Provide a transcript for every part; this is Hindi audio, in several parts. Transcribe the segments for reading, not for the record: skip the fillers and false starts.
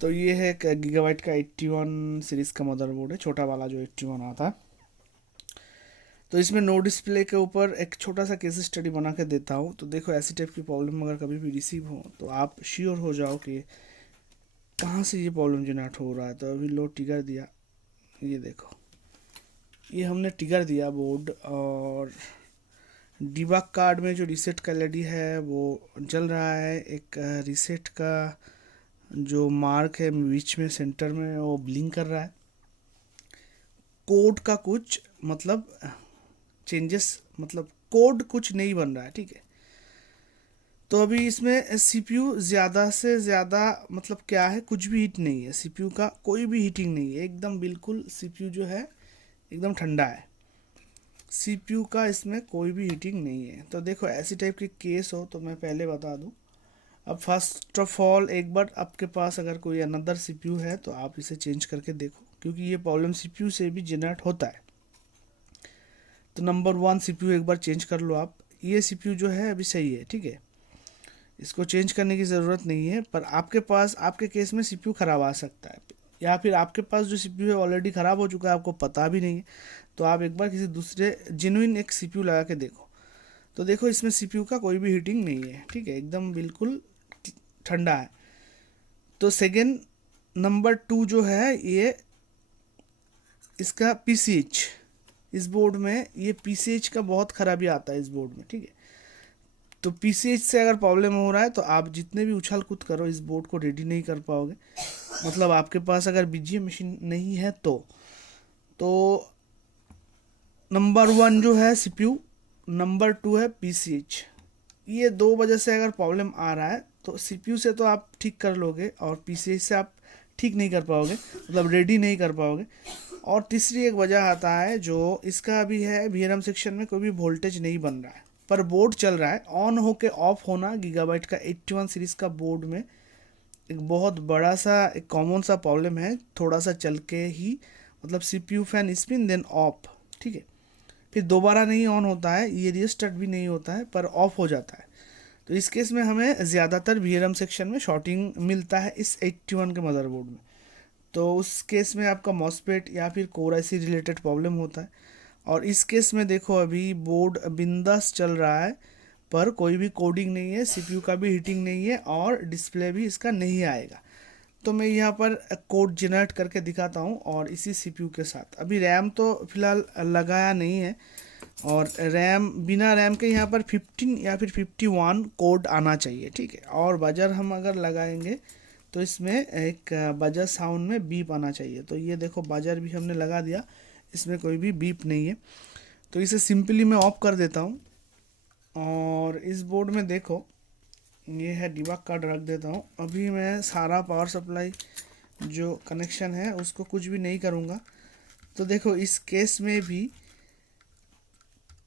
तो ये है एक गीगाबाइट का 81 सीरीज़ का मदरबोर्ड है, छोटा वाला जो 81 आता है। तो इसमें नो डिस्प्ले के ऊपर एक छोटा सा केस स्टडी बना के देता हूँ। तो देखो ऐसी टाइप की प्रॉब्लम अगर कभी भी रिसीव हो तो आप श्योर हो जाओ कि कहाँ से ये प्रॉब्लम जनरेट हो रहा है। तो अभी लो टिगर दिया, ये देखो, ये हमने टिगर दिया बोर्ड, और डिबग कार्ड में जो रीसेट का एलईडी है वो जल रहा है। एक रीसेट का जो मार्क है बीच में सेंटर में वो ब्लिंक कर रहा है। कोड का कुछ मतलब चेंजेस, मतलब कोड कुछ नहीं बन रहा है, ठीक है। तो अभी इसमें सीपीयू ज़्यादा से ज़्यादा मतलब क्या है, कुछ भी हीट नहीं है, सीपीयू का कोई भी हीटिंग नहीं है, एकदम बिल्कुल सीपीयू जो है एकदम ठंडा है। सीपीयू का इसमें कोई भी हीटिंग नहीं है। तो देखो ऐसी टाइप की केस हो तो मैं पहले बता दूं। अब फर्स्ट ऑफ ऑल एक बार आपके पास अगर कोई अनदर सीपीयू है तो आप इसे चेंज करके देखो, क्योंकि ये प्रॉब्लम सीपीयू से भी जनरेट होता है। तो नंबर वन, सीपीयू एक बार चेंज कर लो आप। ये सीपीयू जो है अभी सही है, ठीक है, इसको चेंज करने की ज़रूरत नहीं है। पर आपके पास आपके केस में सीपीयू ख़राब आ सकता है, या फिर आपके पास जो सीपीयू है ऑलरेडी ख़राब हो चुका है, आपको पता भी नहीं है। तो आप एक बार किसी दूसरे जेन्युइन एक सीपीयू लगा के देखो। तो देखो इसमें सीपीयू का कोई भी हीटिंग नहीं है, ठीक है, एकदम बिल्कुल ठंडा है। तो सेकेंड, नंबर टू जो है ये इसका पीसीएच, इस बोर्ड में ये पीसीएच का बहुत खराबी आता है इस बोर्ड में, ठीक है। तो पीसीएच से अगर प्रॉब्लम हो रहा है तो आप जितने भी उछल कूद करो इस बोर्ड को रेडी नहीं कर पाओगे। मतलब आपके पास अगर बीजीए मशीन नहीं है तो नंबर वन जो है सीपीयू, नंबर टू है पीसीएच। ये दो वजह से अगर प्रॉब्लम आ रहा है तो सीपीयू से तो आप ठीक कर लोगे और पीसीएच से आप ठीक नहीं कर पाओगे, मतलब रेडी नहीं कर पाओगे। और तीसरी एक वजह आता है जो इसका अभी है, वीआरएम सेक्शन में कोई भी वोल्टेज नहीं बन रहा है पर बोर्ड चल रहा है। ऑन होके ऑफ होना गीगाबाइट का 81 सीरीज का बोर्ड में एक बहुत बड़ा सा एक कॉमन सा प्रॉब्लम है। थोड़ा सा चल के ही मतलब CPU fan spin then off, ठीक है, फिर दोबारा नहीं ऑन होता है, ये रीस्टार्ट भी नहीं होता है पर ऑफ हो जाता है। तो इस केस में हमें ज़्यादातर वीआरएम सेक्शन में शॉर्टिंग मिलता है इस 81 के मदरबोर्ड में। तो उस केस में आपका मॉसफेट या फिर कोर आईसी रिलेटेड प्रॉब्लम होता है। और इस केस में देखो अभी बोर्ड बिंदास चल रहा है पर कोई भी कोडिंग नहीं है, सीपीयू का भी हीटिंग नहीं है और डिस्प्ले भी इसका नहीं आएगा। तो मैं यहाँ पर कोड जनरेट करके दिखाता हूँ और इसी सीपीयू के साथ। अभी रैम तो फिलहाल लगाया नहीं है, और रैम बिना रैम के यहाँ पर 15 या फिर 51 कोड आना चाहिए, ठीक है। और बजर हम अगर लगाएंगे तो इसमें एक बजर साउंड में बीप आना चाहिए। तो ये देखो बजर भी हमने लगा दिया, इसमें कोई भी बीप नहीं है। तो इसे सिंपली मैं ऑफ कर देता हूँ। और इस बोर्ड में देखो ये है डिबग कार्ड, रख देता हूँ। अभी मैं सारा पावर सप्लाई जो कनेक्शन है उसको कुछ भी नहीं करूँगा। तो देखो इस केस में भी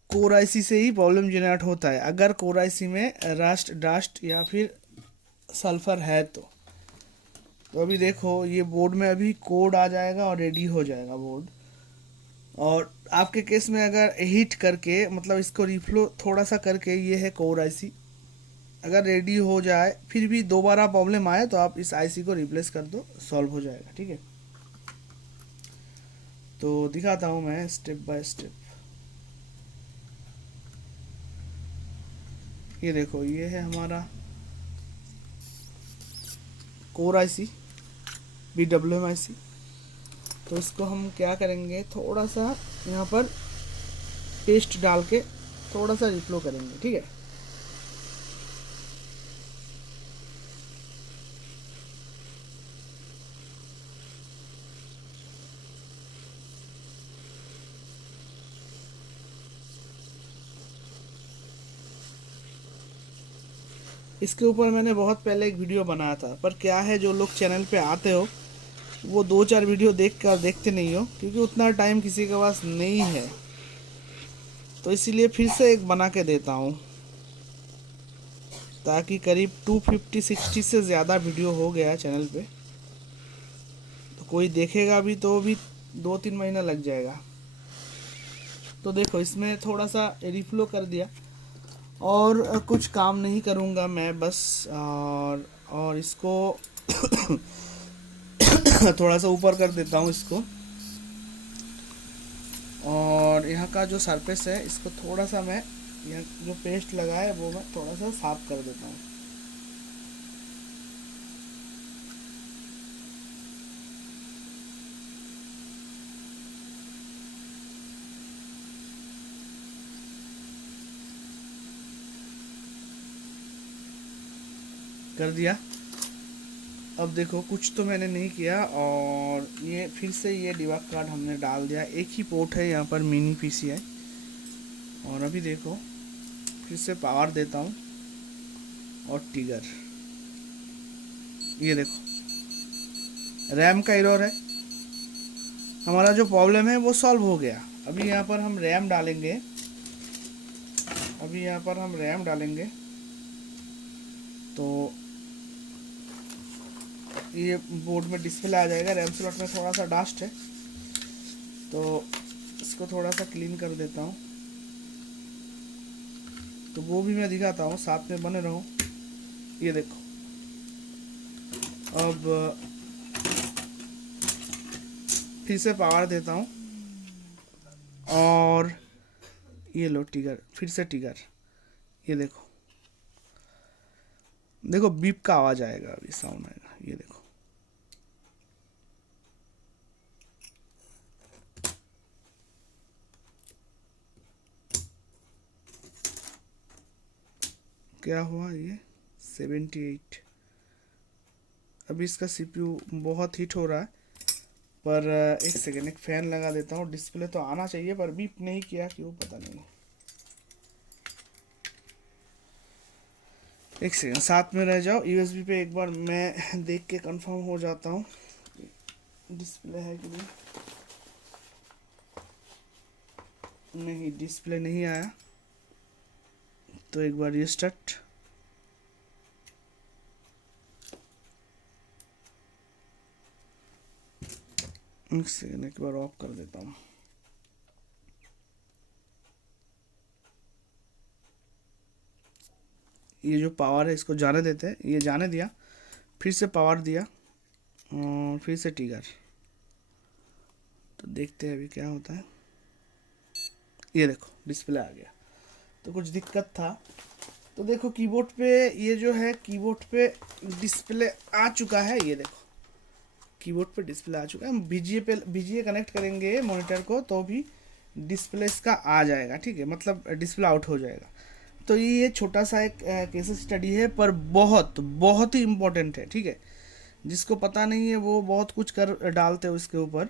कोर आईसी से ही प्रॉब्लम जनरेट होता है, अगर कोर आईसी में रस्ट डस्ट या फिर सल्फर है तो अभी देखो ये बोर्ड में अभी कोड आ जाएगा और रेडी हो जाएगा बोर्ड। और आपके केस में अगर हीट करके मतलब इसको रिफ्लो थोड़ा सा करके, ये है कोर आईसी, अगर रेडी हो जाए फिर भी दोबारा प्रॉब्लम आए तो आप इस आईसी को रिप्लेस कर दो, सॉल्व हो जाएगा, ठीक है। तो दिखाता हूँ मैं स्टेप बाय स्टेप। ये देखो ये है हमारा कोर आईसी, BWM आईसी। तो इसको हम क्या करेंगे, थोड़ा सा यहाँ पर पेस्ट डाल के थोड़ा सा रिफ्लो करेंगे, ठीक है। इसके ऊपर मैंने बहुत पहले एक वीडियो बनाया था, पर क्या है जो लोग चैनल पे आते हो वो दो चार वीडियो देखते नहीं हो, क्योंकि उतना टाइम किसी के पास नहीं है। तो इसीलिए फिर से एक बना के देता हूँ, ताकि करीब 250-60 से ज़्यादा वीडियो हो गया चैनल पे। तो कोई देखेगा भी तो भी 2-3 महीना लग जाएगा। तो देखो इसमें थोड़ा सा रिफ्लो कर दिया और कुछ काम नहीं करूँगा मैं बस। और इसको थोड़ा सा ऊपर कर देता हूँ इसको, और यहाँ का जो सरफेस है इसको थोड़ा सा मैं, यहाँ जो पेस्ट लगा है वो मैं थोड़ा सा साफ कर देता हूँ। कर दिया। अब देखो कुछ तो मैंने नहीं किया, और ये फिर से ये डिबग कार्ड हमने डाल दिया। एक ही पोर्ट है यहाँ पर, मिनी PCI। और अभी देखो फिर से पावर देता हूँ और ट्रिगर, ये देखो रैम का एरर है। हमारा जो प्रॉब्लम है वो सॉल्व हो गया। अभी यहाँ पर हम रैम डालेंगे, तो ये बोर्ड में डिस्प्ले आ जाएगा। रैम स्लॉट में थोड़ा सा डस्ट है, तो इसको थोड़ा सा क्लीन कर देता हूँ। तो वो भी मैं दिखाता हूँ, साथ में बने रहो। ये देखो, अब फिर से पावर देता हूँ, और ये लो ट्रिगर, फिर से ट्रिगर। ये देखो देखो बीप का आवाज आएगा, अभी साउंड आएगा। ये देखो, क्या हुआ? ये 78। अभी इसका CPU बहुत हीट हो रहा है, पर एक सेकेंड, एक फ़ैन लगा देता हूँ। डिस्प्ले तो आना चाहिए, पर बीप नहीं किया क्यों पता नहीं। एक सेकेंड साथ में रह जाओ। USB पे एक बार मैं देख के कंफर्म हो जाता हूँ डिस्प्ले है कि नहीं। डिस्प्ले नहीं आया, तो एक बार रीस्टार्ट। एक सेकेंड, एक बार ऑफ कर देता हूँ। ये जो पावर है इसको जाने देते हैं। ये जाने दिया, फिर से पावर दिया, और फिर से ट्रिगर। तो देखते हैं अभी क्या होता है। ये देखो डिस्प्ले आ गया। तो कुछ दिक्कत था, तो देखो कीबोर्ड पे ये जो है, कीबोर्ड पे डिस्प्ले आ चुका है। ये देखो कीबोर्ड पे डिस्प्ले आ चुका है। हम VGA कनेक्ट करेंगे मॉनिटर को, तो भी डिस्प्ले इसका आ जाएगा, ठीक है, मतलब डिस्प्ले आउट हो जाएगा। तो ये छोटा सा एक केस स्टडी है, पर बहुत बहुत ही इम्पोर्टेंट है, ठीक है। जिसको पता नहीं है वो बहुत कुछ कर डालते हो इसके ऊपर।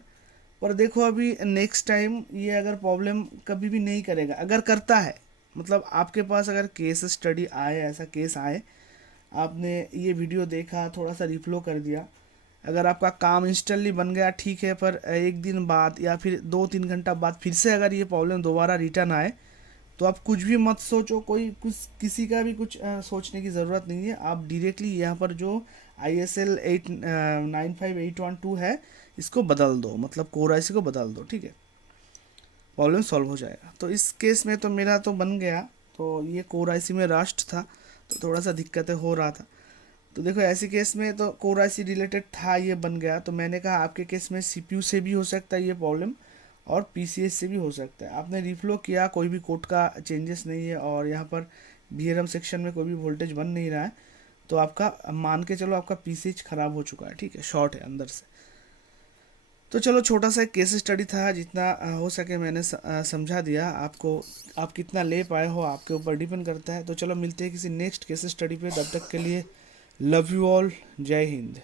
पर देखो अभी नेक्स्ट टाइम ये अगर प्रॉब्लम कभी भी नहीं करेगा। अगर करता है, मतलब आपके पास अगर केस स्टडी आए, ऐसा केस आए, आपने ये वीडियो देखा, थोड़ा सा रिफ्लो कर दिया, अगर आपका काम इंस्टेंटली बन गया ठीक है, पर एक दिन बाद या फिर 2-3 घंटा बाद फिर से अगर ये प्रॉब्लम दोबारा रिटर्न आए, तो आप कुछ भी मत सोचो, कोई कुछ किसी का भी कुछ सोचने की ज़रूरत नहीं है। आप डायरेक्टली यहाँ पर जो ISL 95812 है इसको बदल दो, मतलब कोर IC को बदल दो, ठीक है, प्रॉब्लम सॉल्व हो जाएगा। तो इस केस में तो मेरा तो बन गया। तो ये कोर IC में रस्ट था, तो थोड़ा सा दिक्कतें हो रहा था। तो देखो ऐसे केस में तो कोर IC रिलेटेड था, ये बन गया। तो मैंने कहा आपके केस में CPU से भी हो सकता है ये प्रॉब्लम, और PCS से भी हो सकता है। आपने रिफ्लो किया, कोई भी कोड का चेंजेस नहीं है, और यहाँ पर VRM सेक्शन में कोई भी वोल्टेज बन नहीं रहा है, तो आपका मान के चलो आपका PCH ख़राब हो चुका है, ठीक है, शॉर्ट है अंदर से। तो चलो छोटा सा एक केस स्टडी था, जितना हो सके मैंने समझा दिया आपको। आप कितना ले पाए हो आपके ऊपर डिपेंड करता है। तो चलो मिलते हैं किसी नेक्स्ट केस स्टडी पे, तब तक के लिए लव यू ऑल, जय हिंद।